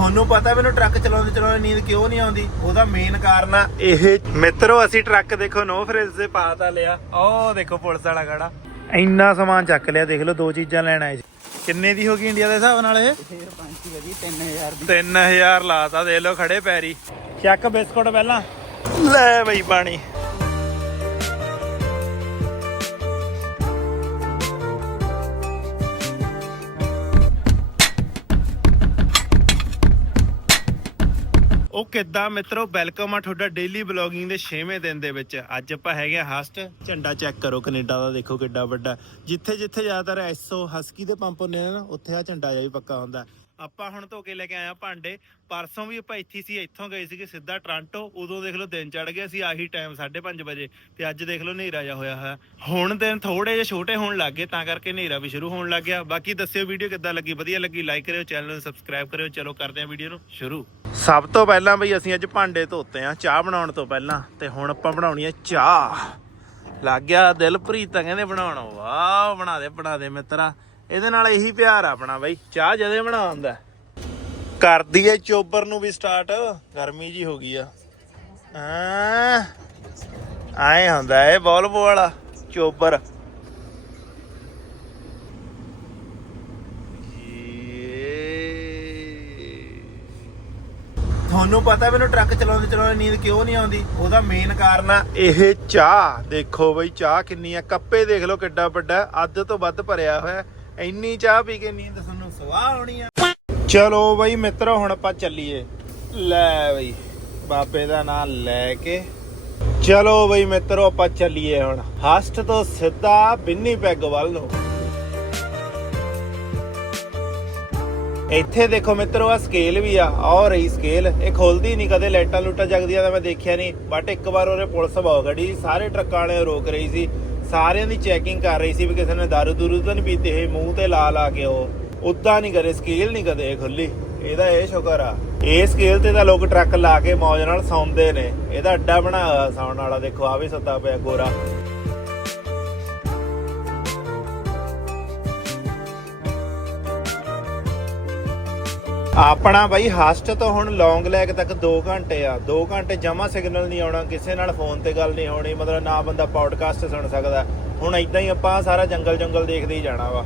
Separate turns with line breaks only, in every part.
ਤੁਹਾਨੂੰ ਪਤਾ ਮੈਨੂੰ ਟਰੱਕ ਚਲਾਉਂਦੇ ਚਲਾਉਂਦੇ ਨੀਂਦ ਕਿਉਂ ਨਹੀਂ ਆਉਂਦੀ? ਉਹਦਾ ਮੇਨ ਕਾਰਨ ਆ। ਇਹ ਮਿੱਤਰੋ, ਅਸੀਂ ਟਰੱਕ ਦੇਖੋ, ਨੋ ਫ੍ਰਿਜ ਦੇ ਪਾਤਾ ਲਿਆ। ਉਹ ਦੇਖੋ ਪੁਲਿਸ ਵਾਲਾ ਖੜਾ। ਇੰਨਾ ਸਮਾਨ ਚੱਕ ਲਿਆ, ਦੇਖ ਲਓ, ਦੋ ਚੀਜ਼ਾਂ ਲੈਣ ਆਏ ਕਿੰਨੇ ਦੀ ਹੋ ਗਈ ਇੰਡੀਆ ਦੇ ਹਿਸਾਬ ਨਾਲ ਇਹ?
ਫੇਰ ਪੰਛੀ ਵਧੀ 3000 ਦੀ
3000 ਲਾਤਾ, ਦੇਖ ਲਓ, ਖੜੇ ਪੈਰੀ। ਚੱਕ ਬਿਸਕੁਟ ਪਹਿਲਾਂ। ਲੈ ਬਈ ਪਾਣੀ। ਉਹ ਕਿੱਦਾਂ ਮਿੱਤਰੋ? ਵੈਲਕਮ ਆ ਤੁਹਾਡਾ ਡੇਲੀ ਬਲੌਗਿੰਗ ਦੇ 6ਵੇਂ ਦਿਨ ਦੇ ਵਿੱਚ। ਅੱਜ ਆਪਾਂ ਹੈਗੇ ਆ ਹਸਟ ਝੰਡਾ ਚੈੱਕ ਕਰੋ ਕੈਨੇਡਾ ਦਾ, ਦੇਖੋ ਕਿੱਡਾ ਵੱਡਾ। ਜਿੱਥੇ ਜਿੱਥੇ ਜ਼ਿਆਦਾਤਰ ਐਸਓ ਹਸਕੀ ਦੇ ਪੰਪ ਹੁੰਦੇ ਨੇ ਨਾ, ਉੱਥੇ ਆ ਝੰਡਾ ਜਿਹਾ ਵੀ ਪੱਕਾ ਹੁੰਦਾ। ਆਪਾਂ ਹੁਣ ਧੋ ਕੇ ਲੈ ਕੇ ਆਏ ਆ ਭਾਂਡੇ। ਪਰਸੋਂ ਵੀ ਆਪਾਂ ਇੱਥੇ ਸੀ, ਇੱਥੋਂ ਗਏ ਸੀਗੇ ਸਿੱਧਾ ਟ੍ਰਾਂਟੋ ਉਦੋਂ ਦੇਖ ਲਓ ਦਿਨ ਚੜ ਗਿਆ ਸੀ, ਆਹੀ ਟਾਈਮ 5:30 ਵਜੇ। ਤੇ ਅੱਜ ਦੇਖ ਲਓ ਹਨੇਰਾ ਜਿਹਾ ਹੋਇਆ ਹੋਇਆ। ਹੁਣ ਦਿਨ ਥੋੜੇ ਜਿਹਾ ਛੋਟੇ ਹੋਣ ਲੱਗ ਗਏ, ਤਾਂ ਕਰਕੇ ਹਨੇਰਾ ਵੀ ਸ਼ੁਰੂ ਹੋਣ ਲੱਗ ਗਿਆ। ਬਾਕੀ ਦੱਸਿਓ ਵੀਡੀਓ ਕਿੱਦਾਂ ਲੱਗੀ? ਵਧੀਆ ਲੱਗੀ? ਲਾਈਕ ਕਰਿਓ ਚੈਨਲ ਨੂੰ ਸਬਸਕ੍ਰਾਈਬ ਕਰਿਓ। ਚਲੋ ਕਰਦੇ ਹਾਂ ਵੀਡੀਓ ਨੂੰ ਸ਼ੁਰੂ। ਸਭ ਤੋਂ ਪਹਿਲਾਂ ਬਈ ਅਸੀਂ ਅੱਜ ਭਾਂਡੇ ਧੋਤੇ ਆ, ਚਾਹ ਬਣਾਉਣ ਤੋਂ ਪਹਿਲਾਂ ਤੇ ਹੁਣ ਆਪਾਂ ਬਣਾਉਣੀ ਆ ਚਾਹ। ਲੱਗ ਗਿਆ ਦਿਲਪ੍ਰੀਤ ਤਾਂ ਕਹਿੰਦੇ ਬਣਾਉਣ, ਵਾਹ ਬਣਾ ਦੇ ਬਣਾ ਦੇ ਮਿੱਤਰਾ। ਇਹਦੇ ਨਾਲ ਇਹੀ ਪਿਆਰ ਆ ਆਪਣਾ ਬਈ, ਚਾਹ ਜਦੇ ਬਣਾਉਂਦਾ ਕਰਦੀ ਏ ਚੋਬਰ ਨੂੰ ਵੀ ਸਟਾਰਟ ਗਰਮੀ ਜੀ ਹੋ ਗਈ ਆ। ਆਏ ਹੁੰਦਾ ਏ ਬੋਲਬੋ ਵਾਲਾ ਚੋਬਰ। ਤੁਹਾਨੂੰ ਪਤਾ ਮੈਨੂੰ ਟਰੱਕ ਚਲਾਉਂਦੇ ਚਲਾਉਂਦੇ ਨੀਂਦ ਕਿਉਂ ਨਹੀਂ ਆਉਂਦੀ? ਉਹਦਾ ਮੇਨ ਕਾਰਨ ਆ। ਇਹ ਚਾਹ, ਦੇਖੋ ਬਈ ਚਾਹ ਕਿੰਨੀ ਆ। ਕੱਪੇ ਦੇਖ ਲਓ ਕਿੱਡਾ ਵੱਡਾ, ਅੱਧ ਤੋਂ ਵੱਧ ਭਰਿਆ ਹੋਇਆ ਇੰਨੀ ਚਾਹ ਪੀ ਕੇ ਨੀਂਦ ਤੁਹਾਨੂੰ ਸਵਾਹ ਆਉਣੀ ਆ। ਚਲੋ ਬਈ ਮਿੱਤਰੋ, ਹੁਣ ਆਪਾਂ ਚੱਲੀਏ। ਲੈ ਬਈ, ਬਾਬੇ ਦਾ ਨਾਮ ਲੈ ਕੇ। ਚਲੋ ਬਈ ਮਿੱਤਰੋ, ਆਪਾਂ ਚੱਲੀਏ ਹੁਣ। ਹਸਟ ਤੋਂ ਸਿੱਧਾ ਬਿੰਨੀ ਪੈਗ ਵੱਲ ਨੂੰ। ਇੱਥੇ ਦੇਖੋ ਮਿੱਤਰੋ ਆ ਸਕੇਲ ਵੀ ਆ ਆ ਰਹੀ ਸਕੇਲ ਇਹ ਖੁੱਲਦੀ ਨਹੀਂ, ਕਦੇ ਲਾਈਟਾਂ ਲੂਟਾਂ ਜਗਦੀਆਂ ਤਾਂ ਮੈਂ ਦੇਖਿਆ ਨਹੀਂ। ਬਟ ਇੱਕ ਵਾਰ ਉਹਰੇ ਪੁਲਿਸ ਬਹੁਤ ਖੜੀ ਸਾਰੇ ਟਰੱਕਾਂ ਵਾਲੇ ਰੋਕ ਰਹੀ ਸੀ। ਸਾਰਿਆਂ ਦੀ ਚੈਕਿੰਗ ਕਰ ਰਹੀ ਸੀ ਵੀ ਕਿਸੇ ਨੇ ਦਾਰੂ ਦੂਰੂ ਤਾਂ ਨਹੀਂ ਪੀਤੀ, ਇਹ ਮੂੰਹ ਤੇ ਲਾ ਲਾ ਕੇ ਉਹ ਉਦਾਂ ਨਹੀਂ ਕਰੇ ਸਕੇਲ ਨਹੀਂ ਕਦੇ ਖੁੱਲੀ। ਇਹਦਾ ਇਹ ਸ਼ੁਕਰ ਆ। ਇਹ ਸਕੇਲ ਤੇ ਤਾਂ ਲੋਕ ਟਰੱਕ ਲਾ ਕੇ ਮੌਜ ਨਾਲ ਸੌਂਦੇ ਨੇ। ਇਹਦਾ ਅੱਡਾ ਬਣਾਇਆ ਸੌਣ ਵਾਲਾ, ਦੇਖੋ ਆ ਵੀ ਸੱਤਾ ਪਿਆ ਗੋਰਾ। ਆਪਣਾ ਬਾਈ ਹਸਟ ਤੋਂ ਹੁਣ ਲੌਂਗ ਲੈਗ ਤੱਕ 2 ਘੰਟੇ ਆ। 2 ਘੰਟੇ ਜਮਾ ਸਿਗਨਲ ਨਹੀਂ ਆਉਣਾ, ਕਿਸੇ ਨਾਲ ਫੋਨ ਤੇ ਗੱਲ ਨਹੀਂ ਹੋਣੀ, ਮਤਲਬ ਨਾ ਬੰਦਾ ਪੌਡਕਾਸਟ ਸੁਣ ਸਕਦਾ। ਹੁਣ ਇਦਾਂ ਹੀ ਆਪਾਂ ਸਾਰਾ ਜੰਗਲ ਜੰਗਲ ਦੇਖਦੇ ਹੀ ਜਾਣਾ ਵਾ।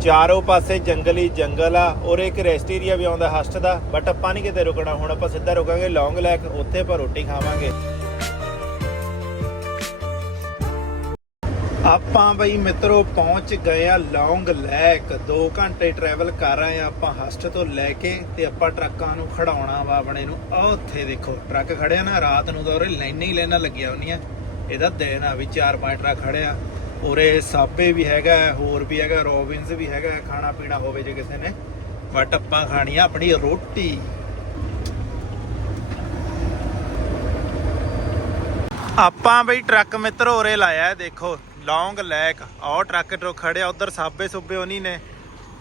ਚਾਰੋਂ ਪਾਸੇ ਜੰਗਲ ਹੀ ਜੰਗਲ ਆ, ਔਰ ਇੱਕ ਰੈਸਟ ਏਰੀਆ ਵੀ ਆਉਂਦਾ ਹਸਟ ਦਾ ਬਟ ਆਪਾਂ ਨਹੀਂ ਕਿਤੇ ਰੁਕਣਾ। ਹੁਣ ਆਪਾਂ ਸਿੱਧਾ ਰੁਕਾਂਗੇ ਲੌਂਗ ਲੈਕ ਉੱਥੇ ਆਪਾਂ ਰੋਟੀ ਖਾਵਾਂਗੇ। ਆਪਾਂ ਬਈ ਮਿੱਤਰੋ ਪਹੁੰਚ ਗਏ ਆ ਲੌਂਗ ਲੈਕ 2 ਘੰਟੇ ਟਰੈਵਲ ਕਰ ਰਹੇ ਆ ਆਪਾਂ ਹਸਟ ਤੋਂ ਲੈ ਕੇ ਤੇ ਆਪਾਂ ਟਰੱਕਾਂ ਨੂੰ ਖੜਾਉਣਾ ਵਾ ਆਪਣੇ ਨੂੰ। ਆ ਉੱਥੇ ਦੇਖੋ, ਟਰੱਕ ਖੜਿਆ ਨਾ, ਰਾਤ ਨੂੰ ਤਾਂ ਉਰੇ ਲਾਈਨਾਂ ਹੀ ਲਾਈਨਾਂ ਲੱਗੀਆਂ ਹੁੰਦੀਆਂ। ਇਹਦਾ ਦਿਨ ਆ ਵੀ ਚਾਰ ਪੰਜ ਟਰੱਕ ਖੜਿਆ। ਉਰੇ ਸਾਬੇ ਵੀ ਹੈਗਾ, ਹੋਰ ਵੀ ਹੈਗਾ, ਰੋਬਿਨਸ ਵੀ ਹੈਗਾ, ਖਾਣਾ ਪੀਣਾ ਹੋਵੇ ਜੇ ਕਿਸੇ ਨੇ। ਬਟ ਆਪਾਂ ਖਾਣੀ ਆ ਆਪਣੀ ਰੋਟੀ। ਆਪਾਂ ਬਈ ਟਰੱਕ ਮਿੱਤਰ ਉਰੇ ਲਾਇਆ, ਦੇਖੋ। ਲੌਂਗ ਲੈਕ ਆਹ ਟਰੱਕ ਟਰੋ ਖੜਿਆ ਉਧਰ ਸਾਬੇ ਸੁਬੇ ਉਨੀ ਨੇ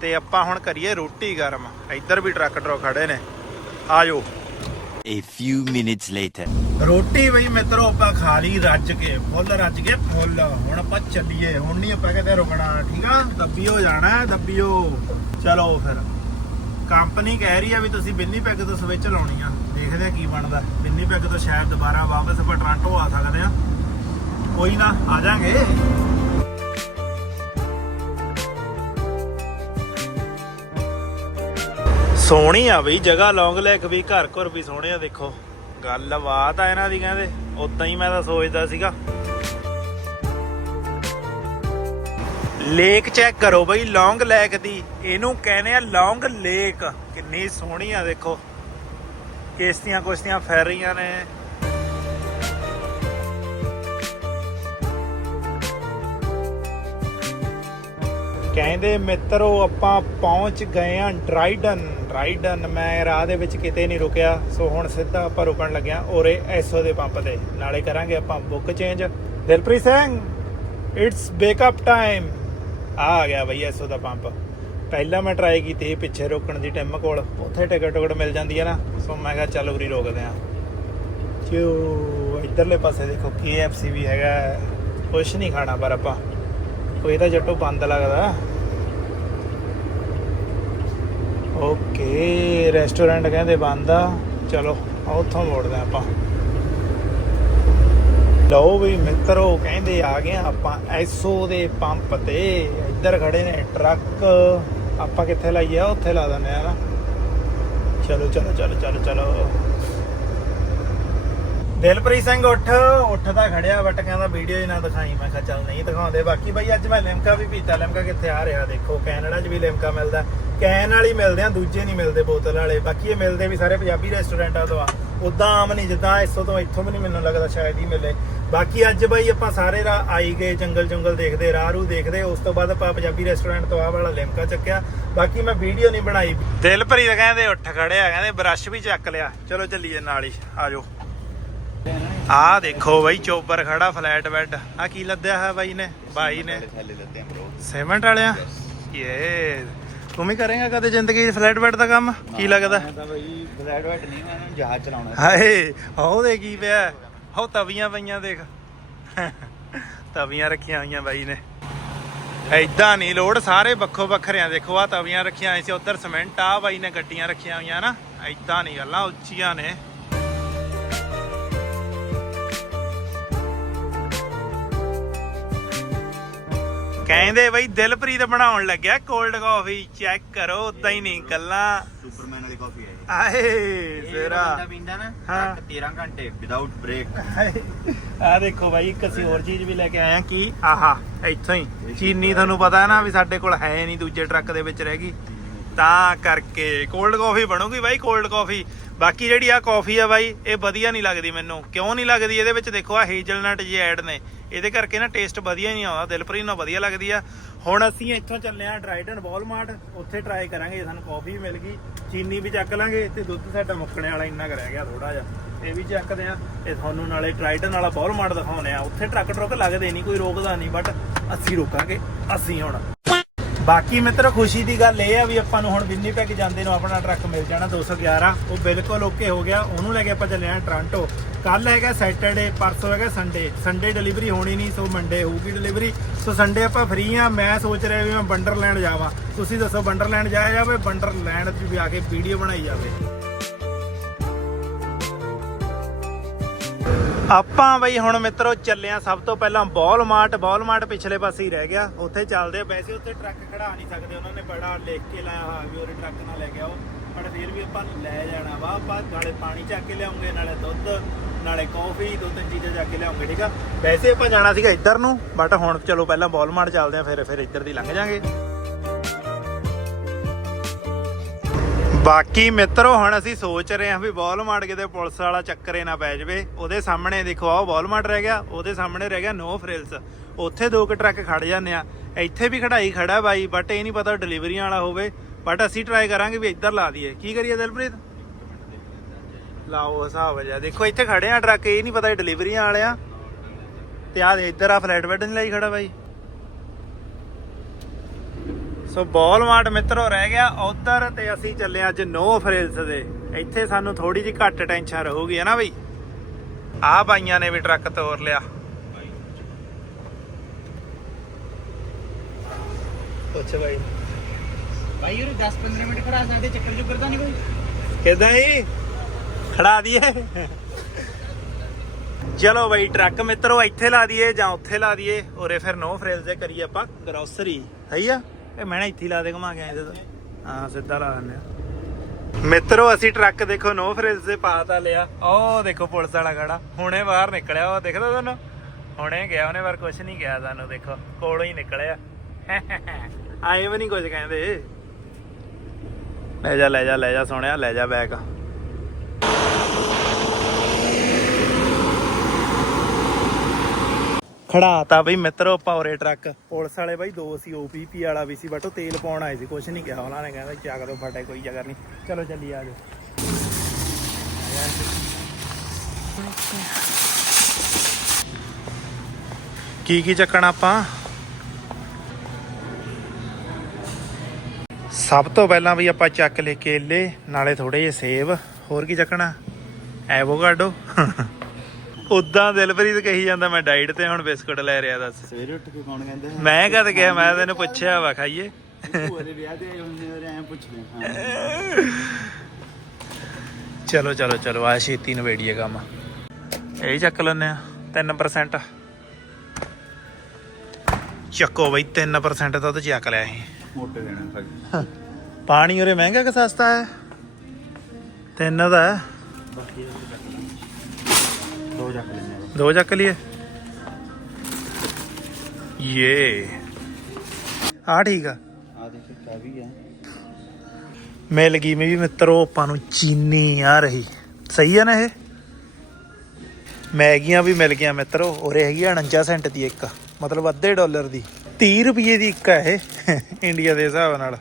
ਤੇ ਆਪਾਂ ਹੁਣ ਕਰੀਏ ਰੋਟੀ ਗਰਮ। ਇੱਧਰ ਵੀ ਟਰੱਕ ਟਰੋ ਖੜੇ ਨੇ। ਆਜੋ।
A few minutes later.
ਰੋਟੀ ਬਈ ਮਿੱਤਰੋ ਆਪਾਂ ਖਾ ਲਈ ਰੱਜ ਕੇ ਫੁੱਲ ਰੱਜ ਕੇ ਫੁੱਲ। ਹੁਣ ਆਪਾਂ ਚੱਲੀਏ ਹੁਣ ਨਹੀਂ ਆਪਾਂ ਕਿਤੇ ਰੁਕਣਾ ਠੀਕ ਆ? ਦੱਬੀਓ ਜਾਣਾ ਦੱਬੀਓ। ਚਲੋ ਫਿਰ। ਕੰਪਨੀ ਕਹਿ ਰਹੀ ਆ ਵੀ ਤੁਸੀਂ ਬਿੰਨੀ ਪੈਗ ਤੋਂ ਸਵਿਚ ਲਾਉਣੀ ਆ। ਦੇਖਦੇ ਆ ਕੀ ਬਣਦਾ। ਬਿੰਨੀ ਪੈਗ ਤੋਂ ਸ਼ਾਇਦ ਦੁਬਾਰਾ ਵਾਪਸ ਆਪਾਂ ਟ੍ਰਾਂਟੋ ਆ ਸਕਦੇ ਆ। ਕੋਈ ਨਾ, ਆ ਜਾਾਂਗੇ। ਸੋਹਣੀ ਆ ਬਈ, ਜਗ੍ਹਾ ਲੌਂਗ ਲੈਕ ਵੀ, ਘਰ ਘਰ ਵੀ ਸੋਹਣੇ ਆ, ਦੇਖੋ। ਗੱਲ ਬਾਤ ਆ ਇਹਨਾਂ ਦੀ, ਕਹਿੰਦੇ। ਉਦਾਂ ਹੀ ਮੈਂ ਤਾਂ ਸੋਚਦਾ ਸੀਗਾ। ਲੇਕ ਚੈੱਕ ਕਰੋ ਬਈ, ਲੌਂਗ ਲੈਕ ਦੀ। ਇਹਨੂੰ ਕਹਿੰਦੇ ਆ ਲੌਂਗ ਲੇਕ। ਕਿੰਨੀ ਸੋਹਣੀ ਆ, ਦੇਖੋ। ਕਿਸ਼ਤੀਆਂ ਕੁਸ਼ਤੀਆਂ ਫੈਰ ਰਹੀਆਂ ਨੇ। ਕਹਿੰਦੇ, ਮਿੱਤਰੋ, ਆਪਾਂ ਪਹੁੰਚ ਗਏ ਆ ਡਰਾਈਡਨ। ਡਰਾਈਡਨ, ਮੈਂ ਰਾਹ ਦੇ ਵਿੱਚ ਕਿਤੇ ਨਹੀਂ ਰੁਕਿਆ। ਸੋ ਹੁਣ ਸਿੱਧਾ ਆਪਾਂ ਰੁਕਣ ਲੱਗਿਆ ਔਰੇ ਐਸਓ ਦੇ ਪੰਪ ਤੇ। ਨਾਲੇ ਕਰਾਂਗੇ ਆਪਾਂ book change. Dilpreet Singh it's backup time ਆ ਗਿਆ ਬਈ ਐਸਓ ਦਾ ਪੰਪ। ਪਹਿਲਾਂ ਮੈਂ ਟਰਾਈ ਕੀਤੀ ਸੀ ਪਿੱਛੇ ਰੋਕਣ ਦੀ ਟਿਮ ਕੋਲ। ਉੱਥੇ ਟਿਕਟ ਟਿਕਟ ਮਿਲ ਜਾਂਦੀ ਹੈ ਨਾ। ਸੋ ਮੈਂ ਕਿਹਾ ਚੱਲ ਉਰੀ ਰੋਕਦੇ ਆ। ਕਿਉਂ ਇਧਰਲੇ ਪਾਸੇ ਦੇਖੋ, KFC ਵੀ ਹੈਗਾ। ਕੁਛ ਨਹੀਂ ਖਾਣਾ ਪਰ ਆਪਾਂ। ਕੋਈ ਤਾਂ ਜੱਟੋ ਬੰਦ ਲੱਗਦਾ। ਓਕੇ ਰੈਸਟੋਰੈਂਟ ਕਹਿੰਦੇ ਬੰਦ ਆ। ਚਲੋ ਉੱਥੋਂ ਮੋੜਦੇ ਆ ਆਪਾਂ। ਲਓ ਵੀ ਮਿੱਤਰੋ, ਕਹਿੰਦੇ ਆ ਗਏ ਆਪਾਂ ਐਸੋ ਦੇ ਪੰਪ ਤੇ। ਇੱਧਰ ਖੜੇ ਨੇ ਟਰੱਕ। ਆਪਾਂ ਕਿੱਥੇ ਲਾਈਏ? ਉੱਥੇ ਲਾ ਦਿੰਦੇ ਆ ਨਾ। ਚਲੋ ਚਲੋ ਚਲੋ ਚਲੋ ਚਲੋ। ਦਿਲਪ੍ਰੀਤ ਸਿੰਘ ਉੱਠ। ਉੱਠ ਤਾਂ ਖੜਿਆ ਬਟ ਕਹਿੰਦਾ ਵੀਡੀਓ ਹੀ ਨਾ ਦਿਖਾਈ। ਮੈਂ ਕਿਹਾ ਚੱਲ ਨਹੀਂ ਦਿਖਾਉਂਦੇ। ਬਾਕੀ ਬਈ, ਅੱਜ ਮੈਂ ਲਿਮਕਾ ਵੀ ਪੀਤਾ। ਲਿਮਕਾ ਕਿੱਥੇ ਆ ਰਿਹਾ? ਦੇਖੋ, ਕੈਨੇਡਾ 'ਚ ਵੀ ਲਿਮਕਾ ਮਿਲਦਾ। ਕੈਨ ਵਾਲੀ ਮਿਲਦੇ ਆ ਦੂਜੇ ਨਹੀਂ ਮਿਲਦੇ ਬੋਤਲ ਵਾਲੇ। ਬਾਕੀ ਇਹ ਮਿਲਦੇ ਵੀ ਸਾਰੇ ਪੰਜਾਬੀ ਰੈਸਟੋਰੈਂਟਾਂ ਤੋਂ ਆ। ਉਦਾਂ ਆਮ ਨਹੀਂ ਜਿੱਦਾਂ ਇਸੋ ਤੋਂ ਇੱਥੋਂ ਵੀ ਨਹੀਂ ਮੈਨੂੰ ਲੱਗਦਾ ਸ਼ਾਇਦ ਹੀ ਮਿਲੇ। ਬਾਕੀ ਅੱਜ ਬਈ ਆਪਾਂ ਸਾਰੇ ਰਾਹ ਆਈ ਗਏ ਜੰਗਲ ਜੰਗਲ ਦੇਖਦੇ ਰਾਹ ਰੂ ਦੇਖਦੇ ਉਸ ਤੋਂ ਬਾਅਦ ਆਪਾਂ ਪੰਜਾਬੀ ਰੈਸਟੋਰੈਂਟ ਤੋਂ ਆਹ ਵਾਲਾ ਲਿਮਕਾ ਚੱਕਿਆ। ਬਾਕੀ ਮੈਂ ਵੀਡੀਓ ਨਹੀਂ ਬਣਾਈ। ਦਿਲਪ੍ਰੀਤ ਕਹਿੰਦੇ ਉੱਠ ਖੜਿਆ ਕਹਿੰਦੇ ਬਰਸ਼ ਵੀ ਚੱਕ ਲਿਆ। ਚਲੋ ਚੱਲੀਏ ਨਾਲ ਹੀ ਆਜੋ। ਆਹ ਦੇਖੋ ਬਈ ਚੋਪਰ ਖੜਾ ਫਲੈਟ ਬੈੱਡ ਆ ਕੀ ਲੱਦਿਆ ਹੈ ਬਾਈ ਨੇ? ਬਾਈ ਨੇ।
ਥੱਲੇ ਲੱਦੇ ਆ ਬ్రో
ਸੀਮੈਂਟ ਵਾਲਿਆ? ਇਹ ਤੂੰ ਵੀ ਕਰੇਗਾ ਕਦੇ ਜ਼ਿੰਦਗੀ 'ਚ ਫਲੈਟ ਬੈੱਡ ਦਾ ਕੰਮ? ਕੀ ਲੱਗਦਾ?
ਮੈਂ ਤਾਂ ਬਈ ਫਲੈਟ ਵੈਟ ਨਹੀਂ ਮੈਂ ਇਹਨੂੰ ਜਹਾਜ਼ ਚਲਾਉਣਾ।
ਹਾਏ ਆਹ ਦੇ ਕੀ ਪਿਆ। ਉਹ ਤਵੀਆਂ ਪਈਆਂ ਦੇਖ। ਤਵੀਆਂ ਰੱਖੀਆਂ ਹੋਈਆਂ ਬਾਈ ਨੇ। ਐਦਾਂ ਨਹੀਂ ਲੋਡ ਸਾਰੇ ਵੱਖੋ ਵੱਖਰਿਆਂ ਦੇਖੋ ਆ ਤਵੀਆਂ ਰੱਖੀਆਂ ਹੋਈਆਂ ਸੀ ਉਧਰ ਸਿਮੈਂਟ ਆ ਬਾਈ ਨੇ ਗੱਡੀਆਂ ਰੱਖੀਆਂ ਹੋਈਆਂ ਨਾ। ਐਦਾਂ ਨਹੀਂ ਗੱਲਾਂ ਉੱਚੀਆਂ ਨੇ। ਕਹਿੰਦੇ ਬਈ ਦਿਲਪ੍ਰੀਤ ਬਣਾਉਣ ਲੱਗਿਆ ਕੋਲਡ ਕਾਫੀ ਚੈੱਕ ਕਰੋ ਉਦਾਂ ਹੀ ਨਹੀਂ ਗੱਲਾਂ।
ਸੁਪਰਮੈਨ ਵਾਲੀ ਕਾਫੀ ਹੈ
ਆਏ ਜ਼ਰਾ।
ਬੰਦਾ ਪੀਂਦਾ ਨਾ
ਹਾਂ।
ਟਰੱਕ 13 ਘੰਟੇ ਵਿਦਆਊਟ ਬ੍ਰੇਕ
ਆ ਦੇਖੋ ਭਾਈ ਇੱਕ ਅਸੀਂ ਹੋਰ ਚੀਜ਼ ਵੀ ਲੈ ਕੇ ਆਏ ਆ ਕੀ ਆਹਾ ਇੱਥੋਂ ਹੀ। ਚੀਨੀ ਤੁਹਾਨੂੰ ਪਤਾ ਹੈ ਨਾ ਵੀ ਸਾਡੇ ਕੋਲ ਹੈ ਨਹੀਂ ਦੂਜੇ ਟਰੱਕ ਦੇ ਵਿੱਚ ਰਹਿ ਗਈ। ਤਾਂ ਕਰਕੇ ਕੋਲਡ ਕਾਫੀ ਬਣੂਗੀ ਬਾਈ ਕੋਲਡ ਕਾਫੀ ਬਾਕੀ ਜਿਹੜੀ ਆ ਕਾਫੀ ਆ ਬਾਈ, ਇਹ ਵਧੀਆ ਨਹੀਂ ਲੱਗਦੀ ਮੈਨੂੰ। ਕਿਉਂ ਨਹੀਂ ਲੱਗਦੀ? ਇਹਦੇ ਵਿੱਚ ਦੇਖੋ ਆ ਹੇਜਲਨਟ ਜੇ ਐਡ ਨੇ। ਇਹਦੇ ਕਰਕੇ ਨਾ ਟੇਸਟ ਵਧੀਆ ਨਹੀਂ ਆਉਂਦਾ। ਦਿਲਪ੍ਰੀਤ ਨੂੰ ਵਧੀਆ ਲੱਗਦੀ ਆ। ਹੁਣ ਅਸੀਂ ਇੱਥੋਂ ਚੱਲੇ ਆ ਡਰਾਈਡਨ ਵਾਲਮਾਰਟ। ਉੱਥੇ ਟਰਾਈ ਕਰਾਂਗੇ, ਸਾਨੂੰ ਕਾਫੀ ਵੀ ਮਿਲ ਗਈ। ਚੀਨੀ ਵੀ ਚੱਕ ਲਾਂਗੇ ਤੇ ਦੁੱਧ ਸਾਡਾ ਮੁੱਕਣੇ ਵਾਲਾ ਇੰਨਾ ਕੁ ਰਹਿ ਗਿਆ ਥੋੜਾ ਜਿਹਾ। ਇਹ ਵੀ ਚੱਕਦੇ ਆ। ਤੇ ਤੁਹਾਨੂੰ ਨਾਲੇ ਟਰਾਈਡਨ ਵਾਲਾ ਵਾਲਮਾਰਟ ਦਿਖਾਉਨੇ ਆ। ਉੱਥੇ ਟਰੱਕ ਟਰੱਕ ਲੱਗਦੇ ਨਹੀਂ, ਕੋਈ ਰੋਕਦਾ ਨਹੀਂ ਬਟ ਅਸੀਂ ਰੋਕਾਂਗੇ। ਅਸੀਂ ਹੁਣ ਬਾਕੀ ਮਿੱਤਰੋ, ਖੁਸ਼ੀ ਦੀ ਗੱਲ ਇਹ ਆ ਵੀ ਆਪਾਂ ਨੂੰ ਹੁਣ ਵਿੰਨੀਪੈਗ ਜਾਂਦੇ ਨੂੰ ਆਪਣਾ ਟਰੱਕ ਮਿਲ ਜਾਣਾ 211 ਉਹ ਬਿਲਕੁਲ ਓਕੇ ਹੋ ਗਿਆ। ਉਹਨੂੰ ਲੈ ਕੇ ਆਪਾਂ ਚੱਲੇ ਆ ਟ੍ਰਾਂਟੋ ਕੱਲ ਹੈਗਾ ਸੈਟਰਡੇ ਪਰਸੋਂ ਹੈਗਾ ਸੰਡੇ ਸੰਡੇ ਡਿਲੀਵਰੀ ਹੋਣੀ ਨਹੀਂ, ਸੋ ਮੰਡੇ ਹੋਊਗੀ ਡਿਲੀਵਰੀ ਸੋ ਸੰਡੇ ਆਪਾਂ ਫ੍ਰੀ ਆ। ਮੈਂ ਸੋਚ ਰਿਹਾ ਵੀ ਮੈਂ ਬੰਡਰ ਜਾਵਾਂ। ਤੁਸੀਂ ਦੱਸੋ ਬੰਡਰ ਜਾਇਆ ਜਾਵੇ? ਬੰਡਰਲੈਂਡ 'ਚ ਵੀ ਆ ਕੇ ਵੀਡੀਓ ਬਣਾਈ ਜਾਵੇ। ਆਪਾਂ ਬਈ ਹੁਣ ਮਿੱਤਰੋ ਚੱਲਿਆ ਸਭ ਤੋਂ ਪਹਿਲਾਂ ਬਾਲਮਾਰਟ ਬਾਲਮਾਰਟ ਪਿਛਲੇ ਪਾਸੇ ਹੀ ਰਹਿ ਗਿਆ। ਉੱਥੇ ਚੱਲਦੇ ਆ। ਵੈਸੇ ਉੱਥੇ ਟਰੱਕ ਖੜਾ ਨਹੀਂ ਸਕਦੇ। ਉਹਨਾਂ ਨੇ ਬੜਾ ਲਿਖ ਕੇ ਲਾਇਆ ਹੋਇਆ ਵੀ ਉਹਦੇ ਟਰੱਕ ਨਾਲ ਲੈ ਕੇ ਆਓ। ਪਰ ਫਿਰ ਵੀ ਆਪਾਂ ਲੈ ਜਾਣਾ ਵਾ। ਆਪਾਂ ਨਾਲੇ ਪਾਣੀ ਚੱਕ ਕੇ ਲਿਆਉਂਗੇ, ਨਾਲੇ ਦੁੱਧ, ਨਾਲੇ ਕੌਫੀ ਦੋ ਤਿੰਨ ਚੀਜ਼ਾਂ ਚੱਕ ਕੇ ਲਿਆਉਂਗੇ, ਠੀਕ ਆ? ਵੈਸੇ ਆਪਾਂ ਜਾਣਾ ਸੀਗਾ ਇੱਧਰ ਨੂੰ ਬਟ ਹੁਣ ਚਲੋ ਪਹਿਲਾਂ ਬਾਲਮਾਰਟ ਚੱਲਦੇ ਆ, ਫਿਰ ਫਿਰ ਇੱਧਰ ਦੀ ਲੰਘ ਜਾਾਂਗੇ। ਬਾਕੀ ਮਿੱਤਰੋ, ਹੁਣ ਅਸੀਂ ਸੋਚ ਰਹੇ ਹਾਂ ਵੀ ਵਾਲਮਾਰਟ ਕਿਤੇ ਪੁਲਿਸ ਵਾਲਾ ਚੱਕਰੇ ਨਾ ਪੈ ਜਾਵੇ। ਉਹਦੇ ਸਾਹਮਣੇ ਦੇਖੋ, ਆਹ ਵਾਲਮਾਰਟ ਰਹਿ ਗਿਆ। ਉਹਦੇ ਸਾਹਮਣੇ ਰਹਿ ਗਿਆ ਨੋ ਫ੍ਰਿਲਸ ਉੱਥੇ ਦੋ ਕੁ ਟਰੱਕ ਖੜ ਜਾਂਦੇ ਆ। ਇੱਥੇ ਵੀ ਖੜਾਈ ਖੜਾ ਬਾਈ ਬਟ ਇਹ ਨਹੀਂ ਪਤਾ ਡਿਲੀਵਰੀਆਂ ਵਾਲਾ ਹੋਵੇ। ਬਟ ਅਸੀਂ ਟਰਾਈ ਕਰਾਂਗੇ ਵੀ ਇੱਧਰ ਲਾ ਦਈਏ। ਕੀ ਕਰੀਏ ਦਿਲਪ੍ਰੀਤ? ਲਾਓ ਹਿਸਾਬ ਜਿਹਾ। ਦੇਖੋ, ਇੱਥੇ ਖੜੇ ਆ ਟਰੱਕ। ਇਹ ਨਹੀਂ ਪਤਾ ਡਿਲੀਵਰੀਆਂ ਵਾਲਿਆ ਤੇ ਆਹ ਇੱਧਰ ਆ ਫਲੈਟ ਬੈੱਡ ਨਹੀਂ ਲਈ ਖੜਾ ਬਾਈ। ਸੋ ਬਾਲਮਾਰਟ ਮਿੱਤਰੋ ਰਹਿ ਗਿਆ ਉਧਰ ਤੇ ਅਸੀਂ ਚੱਲੇ ਅੱਜ ਨੋ ਫਰੇਲਸ ਦੇ। ਇੱਥੇ ਸਾਨੂੰ ਥੋੜੀ ਜਿਹੀ ਘੱਟ ਟੈਨਸ਼ਨ ਰਹੂਗੀ ਹੈ ਨਾ ਬਈ? ਆਹ ਬਾਈਆਂ ਨੇ ਵੀ ਟਰੱਕ ਤੋਰ ਲਿਆ। ਪੁੱਛ ਬਾਈ।
ਭਾਈ ਉਹ 10 15 ਮਿੰਟ ਖੜਾ ਸਕਦੇ ਚੱਕਰ ਚੁੱਕਰ ਤਾਂ ਨਹੀਂ ਕੋਈ?
ਕਿਦਾਂ ਹੀ ਖੜਾ ਦਈਏ ਚਲੋ ਬਈ ਟਰੱਕ ਮਿੱਤਰੋ ਇੱਥੇ ਲਾ ਦਈਏ ਜਾਂ ਉੱਥੇ ਲਾ ਦਈਏ ਉਰੇ ਫਿਰ ਨੋ ਫਰੇਲਸ ਦੇ ਕਰੀਏ ਆਪਾਂ ਗਰੋਸਰੀ ਸਹੀ ਆ? ਇਹ ਮੈਂ ਨਾ ਇੱਥੇ ਲਾ ਦੇ ਘੁਮਾ ਕੇ ਆਏ ਤੇ ਹਾਂ, ਸਿੱਧਾ ਲਾ ਦਿੰਦੇ ਆ। ਮਿੱਤਰੋ, ਅਸੀਂ ਟਰੱਕ ਦੇਖੋ, ਨੋ ਫਰੇਲਸ ਦੇ ਪਾ ਲਿਆ। ਉਹ ਦੇਖੋ, ਪੁਲਿਸ ਵਾਲਾ ਖੜਾ। ਹੁਣੇ ਬਾਹਰ ਨਿਕਲਿਆ, ਉਹ ਦਿਖਦਾ ਤੁਹਾਨੂੰ? ਹੁਣੇ ਗਿਆ, ਉਹਨੇ ਪਰ ਕੁਝ ਨਹੀਂ ਗਿਆ ਤੁਹਾਨੂੰ ਦੇਖੋ। ਕੋਲੋਂ ਹੀ ਨਿਕਲਿਆ। ਆਏ ਵੀ ਨਹੀਂ ਕੁਝ ਕਹਿੰਦੇ। ਲੈ ਜਾ ਲੈ ਜਾ ਲੈ ਜਾ, ਸੋਹਣਿਆ, ਲੈ ਜਾ ਬੈਗ। ਖੜਾਤਾ ਬਈ ਮਿੱਤਰੋ ਪੌਰੇ ਟਰੱਕ। ਪੁਲਿਸ ਵਾਲੇ ਬਈ ਦੋ ਸੀ ਓਪੀਪੀ ਵਾਲਾ ਵੀ ਸੀ ਬਟ ਉਹ ਤੇਲ ਪਾਉਣ ਆਏ ਸੀ, ਕੁਛ ਨਹੀਂ ਕਿਹਾ। ਉਹਨਾਂ ਨੇ ਕਹਿੰਦਾ ਚੱਕ ਦੋ ਫਟੇ, ਕੋਈ ਜਗਰ ਨਹੀਂ। ਚਲੋ ਚੱਲੀ ਆ ਜਾਓ। ਕੀ ਕੀ ਚੱਕਣਾ ਆਪਾਂ? ਸਭ ਤੋਂ ਪਹਿਲਾਂ ਵੀ ਆਪਾਂ ਚੱਕ ਲੈ ਕੇਲੇ, ਨਾਲੇ ਥੋੜੇ ਜਿਹੇ ਸੇਬ। ਹੋਰ ਕੀ ਚੱਕਣਾ? ਐਵੋਕਾਡੋ। ਉਦਾਂ ਦਿਲਪ੍ਰੀਤ ਕਹੀ ਜਾਂਦਾ ਮੈਂ ਡਾਈਟ ਤੇ ਹੁਣ ਬਿਸਕੁਟ ਲੈ ਰਿਹਾ ਦੱਸ।
ਸਵੇਰੇ ਉੱਠ ਕੇ ਕੌਣ ਕਹਿੰਦਾ
ਮੈਂ ਕਦ ਗਿਆ ਮੈਂ ਤੈਨੂੰ ਪੁੱਛਿਆ ਵਾ ਖਾਈਏ।
ਵਿਆਹ ਤੇ ਐਂ ਪੁੱਛਦੇ
ਚਲੋ ਚਲੋ ਚਲੋ ਆ ਛੇਤੀ ਨਵੇੜੀਏ ਕੰਮ। ਇਹ ਚੱਕ ਲੈਨੇ ਆ 3% ਚੱਕੋ ਬਈ 3% ਤਾਂ ਉਹ ਤੇ ਚੱਕ ਲਿਆ ਸੀ
ਮੋਟੇ ਦੇਣਾ ਖਾ
ਪਾਣੀ ਉਰੇ ਮਹਿੰਗਾ ਕਿ ਸਸਤਾ ਹੈ? ਤਿੰਨ ਦਾ
ਦੋ ਚੱਕ ਲੈਣੇ ਆ।
ਦੋ ਚੱਕ ਲਈਏ। ਇਹ ਆ ਠੀਕ ਆ।
ਆ ਦੇਖ ਕਾ ਵੀ ਹੈ
ਮਿਲ ਗਈ ਮੇ ਵੀ ਮਿੱਤਰੋ ਆਪਾਂ ਨੂੰ ਚੀਨੀ ਆ ਰਹੀ। ਸਹੀ ਆ ਨਾ ਇਹ? ਮੈਗੀਆਂ ਵੀ ਮਿਲ ਗਈਆਂ ਮਿੱਤਰੋ ਉਰੇ ਹੈਗੀ ਆ 49 ਸੈਂਟ ਦੀ ਇੱਕ। ਮਤਲਬ ਅੱਧੇ ਡਾਲਰ ਦੀ। 30 ਰੁਪਏ ਦੀ ਇੱਕ ਆ ਇਹ ਇੰਡੀਆ ਦੇ ਹਿਸਾਬ ਨਾਲ।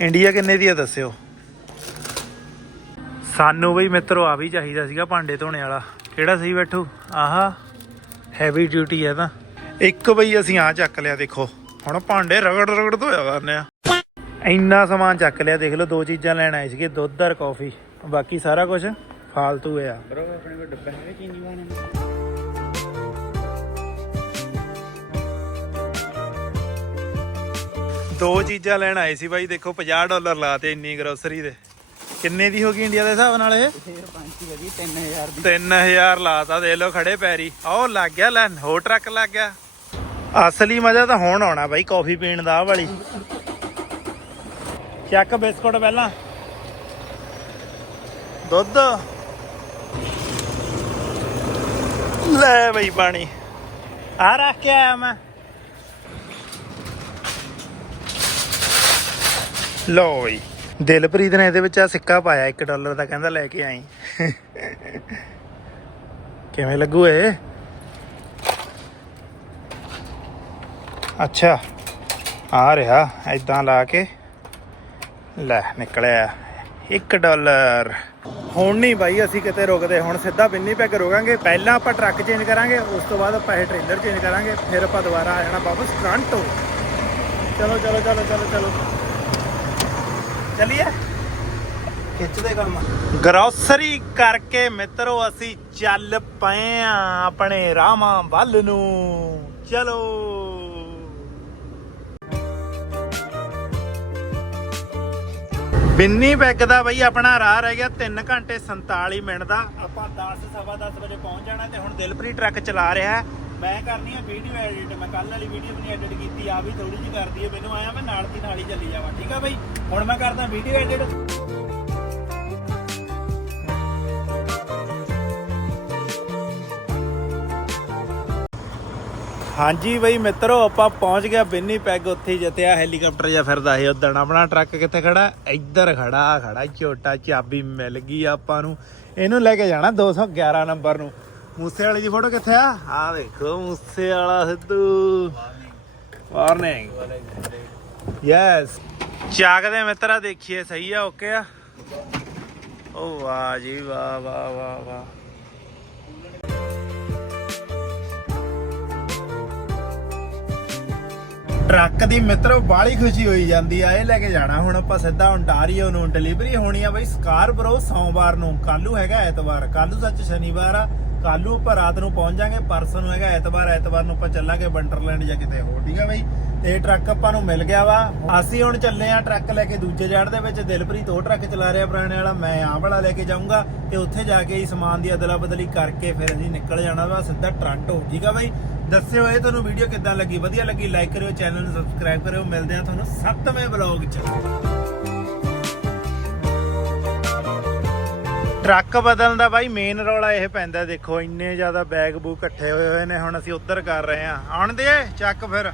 ਇੰਡੀਆ ਕਿੰਨੇ ਦੀ ਆ ਦੱਸਿਓ? ਸਾਨੂੰ ਬਈ ਮਿੱਤਰੋ ਆ ਵੀ ਚਾਹੀਦਾ ਸੀਗਾ ਭਾਂਡੇ ਧੋਣੇ ਵਾਲਾ। ਕਿਹੜਾ ਸਹੀ ਬੈਠੂ? ਆਹਾ ਹੈਵੀ ਡਿਊਟੀ ਹੈ ਤਾਂ। ਇੱਕ ਬਈ ਅਸੀਂ ਆ ਚੱਕ ਲਿਆ ਦੇਖੋ। ਹੁਣ ਭਾਂਡੇ ਰਗੜ ਰਗੜ ਧੋਇਆ ਕਰਨੇ ਆ। ਇੰਨਾ ਸਮਾਨ ਚੱਕ ਲਿਆ ਦੇਖ ਲਓ ਦੋ ਚੀਜ਼ਾਂ ਲੈਣ ਆਏ ਸੀਗੇ ਦੁੱਧ ਔਰ ਕਾਫੀ ਬਾਕੀ ਸਾਰਾ ਕੁਝ ਫਾਲਤੂ ਹੈ ਆ।
ਬਰੋ ਆਪਣੇ ਕੋਲ ਡੱਬਾ ਹੈਗਾ ਚੀਨੀ ਵਾਲੇ ਨੂੰ।
ਦੋ ਚੀਜ਼ਾਂ ਲੈਣ ਆਏ ਸੀ ਬਾਈ ਦੇਖੋ 50 ਡਾਲਰ ਲਾਤੇ ਇੰਨੀ ਗਰੋਸਰੀ ਦੇ। ਕਿੰਨੇ ਦੀ ਹੋ ਗਈ ਇੰਡੀਆ ਦੇ ਹਿਸਾਬ ਨਾਲ ਇਹ?
ਫੇਰ ਪੰਜ ਵਧੀ 3000 ਦੀ
3000 ਲਾਤਾ, ਦੇ ਲੋ ਖੜੇ ਪੈਰੀ। ਆਹ ਲੱਗ ਗਿਆ ਲੈ ਹੋਰ ਟਰੱਕ ਲੱਗ ਗਿਆ। ਅਸਲੀ ਮਜ਼ਾ ਤਾਂ ਹੁਣ ਆਉਣਾ ਬਾਈ, ਕਾਫੀ ਪੀਣ ਦਾ ਆਹ ਵਾਲੀ। ਚੱਕ ਬਿਸਕੁਟ ਪਹਿਲਾਂ। ਦੁੱਧ। ਲੈ ਬਈ ਪਾਣੀ। ਆ ਰੱਖ ਕੇ ਆਇਆ ਮੈਂ। ਲੋ ਬਈ। ਦਿਲਪ੍ਰੀਤ ਨੇ ਇਹਦੇ ਵਿੱਚ ਆ ਸਿੱਕਾ ਪਾਇਆ 1 ਡਾਲਰ ਦਾ, ਕਹਿੰਦਾ ਲੈ ਕੇ ਆਈ। ਕਿਵੇਂ ਲੱਗੂ ਇਹ? ਅੱਛਾ ਆ ਰਿਹਾ ਐਦਾਂ ਲਾ ਕੇ। ਲੈ, ਨਿਕਲਿਆ। 1 ਡਾਲਰ। ਹੁਣ ਨਹੀਂ ਬਾਈ, ਅਸੀਂ ਕਿਤੇ ਰੁਕਦੇ, ਹੁਣ ਸਿੱਧਾ ਬਿੰਨੀ ਪੈਗ ਰੋਕਾਂਗੇ। ਪਹਿਲਾਂ ਆਪਾਂ ਟਰੱਕ ਚੇਂਜ ਕਰਾਂਗੇ, ਉਸ ਤੋਂ ਬਾਅਦ ਆਪਾਂ ਇਹ ਟ੍ਰੇਲਰ ਚੇਂਜ ਕਰਾਂਗੇ, ਫਿਰ ਆਪਾਂ ਦੁਬਾਰਾ ਆ ਜਾਣਾ ਵਾਪਸ ਟ੍ਰਾਂਟੋ ਚਲੋ ਚਲੋ ਚਲੋ ਚਲੋ ਚਲੋ। ਚਲਿਏ? ਖਿੱਚਦੇ ਕੰਮ। ਗਰੋਸਰੀ ਕਰਕੇ ਮਿੱਤਰੋ ਅਸੀਂ ਚੱਲ ਪਏ ਆ ਆਪਣੇ ਰਾਮਾਂ ਵੱਲ ਨੂੰ। ਚਲੋ। ਬਿੰਨੀ ਬੈਗ ਦਾ ਬਈ ਆਪਣਾ ਰਾਹ ਰਹਿ ਗਿਆ 3 ਘੰਟੇ 47 ਮਿੰਟ ਦਾ। ਆਪਾਂ 10 ਸਵਾ 10 ਵਜੇ ਪਹੁੰਚ ਜਾਣਾ ਤੇ ਹੁਣ ਦਿਲਪ੍ਰੀਤ ਟਰੱਕ ਚਲਾ ਰਿਹਾ ਹੈ। ਮੈਂ ਕਰਨੀ ਆ ਵੀਡੀਓ ਐਡਿਟ ਮੈਂ ਕੱਲ ਵਾਲੀ ਵੀਡੀਓ ਵੀ ਐਡਿਟ ਕੀਤੀ ਆ ਵੀ ਥੋੜੀ ਜਿਹੀ ਕਰਦੀ ਹੈ। ਮੈਨੂੰ ਆਇਆ ਮੈਂ ਨਾਲ ਦੀ ਨਾਲ ਹੀ ਚੱਲੀ ਜਾਵਾਂ ਠੀਕ ਆ ਬਈ? ਹੁਣ ਮੈਂ ਕਰਦਾ ਵੀਡੀਓ ਐਡਿਟ ਹਾਂਜੀ ਬਈ ਮਿੱਤਰੋ ਆਪਾਂ ਪਹੁੰਚ ਗਿਆ ਬਿੰਨੀ ਪੈਗ ਉੱਥੇ ਹੀ ਜਿੱਥੇ ਆ ਹੈਲੀਕਾਪਟਰ ਜਿਹਾ ਫਿਰਦਾ ਸੀ ਉਦਣ। ਆਪਣਾ ਟਰੱਕ ਕਿੱਥੇ ਖੜਾ? ਇੱਧਰ ਖੜਾ ਖੜਾ ਛੋਟਾ ਚਾਬੀ ਮਿਲ ਗਈ ਆਪਾਂ ਨੂੰ। ਇਹਨੂੰ ਲੈ ਕੇ ਜਾਣਾ 211 ਨੰਬਰ ਨੂੰ। ਮੂਸੇ ਵਾਲੀ ਦੀ ਫੋਟੋ ਕਿੱਥੇ ਆ? ਆ ਦੇਖੋ ਮੂਸੇ ਵਾਲਾ ਸਿੱਧੂ। ਵਾਰਨਿੰਗ ਯੈਸ ਚਾਕਦੇ ਮਿੱਤਰਾ, ਦੇਖੀਏ ਸਹੀ ਆ ਓਕੇ ਆ? ਓ ਵਾਹ ਜੀ, ਵਾਹ ਵਾਹ ਵਾਹ ਵਾਹ। ਟਰੱਕ ਦੀ ਮਿੱਤਰੋ ਬਾਲੀ ਖੁਸ਼ੀ ਹੋਈ ਜਾਂਦੀ ਆ, ਇਹ ਲੈ ਕੇ ਜਾਣਾ। ਹੁਣ ਆਪਾਂ ਸਿੱਧਾ ਓਨਟਾਰੀਓ ਨੂੰ ਡਿਲੀਵਰੀ ਹੋਣੀ ਆ ਬਈ ਸਕਾਰਬਰੋ ਸੋਮਵਾਰ ਨੂੰ। ਕੱਲੂ ਹੈਗਾ ਐਤਵਾਰ। ਕੱਲੂ ਸੱਚ ਸ਼ਨੀਵਾਰ ਆ। ਕੱਲੂ ਆਪਾਂ ਰਾਤ ਨੂੰ ਪਹੁੰਚ ਜਾਾਂਗੇ। ਪਰਸੋਂ ਨੂੰ ਹੈਗਾ ਐਤਵਾਰ। ਐਤਵਾਰ ਨੂੰ ਆਪਾਂ ਚੱਲਾਂਗੇ ਬੰਟਰਲੈਂਡ ਜਾਂ ਕਿਤੇ ਹੋਰ। ਠੀਕ ਆ ਬਈ? ਤੇ ਟਰੱਕ ਆਪਾਂ ਨੂੰ ਮਿਲ ਗਿਆ ਵਾ। ਅਸੀਂ ਹੁਣ ਚੱਲੇ ਆ ਟਰੱਕ ਲੈ ਕੇ ਦੂਜੇ ਜੜ ਦੇ ਵਿੱਚ। ਦਿਲਪ੍ਰੀਤ ਉਹ ਟਰੱਕ ਚਲਾ ਰਿਹਾ ਪੁਰਾਣੇ ਵਾਲਾ। ਮੈਂ ਆਹ ਵਾਲਾ ਲੈ ਕੇ ਜਾਊਂਗਾ ਤੇ ਉੱਥੇ ਜਾ ਕੇ ਹੀ ਸਮਾਨ ਦੀ ਅਦਲਾ ਬਦਲੀ ਕਰਕੇ ਫਿਰ ਅਸੀਂ ਨਿਕਲ ਜਾਣਾ ਵਾ। ਸਿੱਧਾ ਟ੍ਰਾਂਟੋ, ਠੀਕ ਆ ਬਈ? ਦੱਸਿਓ ਇਹ ਤੁਹਾਨੂੰ ਵੀਡੀਓ ਕਿੱਦਾਂ ਲੱਗੀ? ਵਧੀਆ ਲੱਗੀ ਲਾਈਕ ਕਰਿਓ ਚੈਨਲ ਨੂੰ ਸਬਸਕ੍ਰਾਈਬ ਕਰਿਓ। ਮਿਲਦੇ ਆ ਤੁਹਾਨੂੰ ਸੱਤਵੇਂ ਵਲੌਗ 'ਚ। ਟਰੱਕ ਬਦਲਣ ਦਾ ਬਾਈ ਮੇਨ ਰੌਲਾ ਇਹ ਪੈਂਦਾ। ਦੇਖੋ, ਇੰਨੇ ਜ਼ਿਆਦਾ ਬੈਗ ਬੂ ਇਕੱਠੇ ਹੋਏ ਹੋਏ ਨੇ। ਹੁਣ ਅਸੀਂ ਉੱਧਰ ਕਰ ਰਹੇ ਆ। ਆਉਣ ਦੇ, ਚੱਕ ਫਿਰ।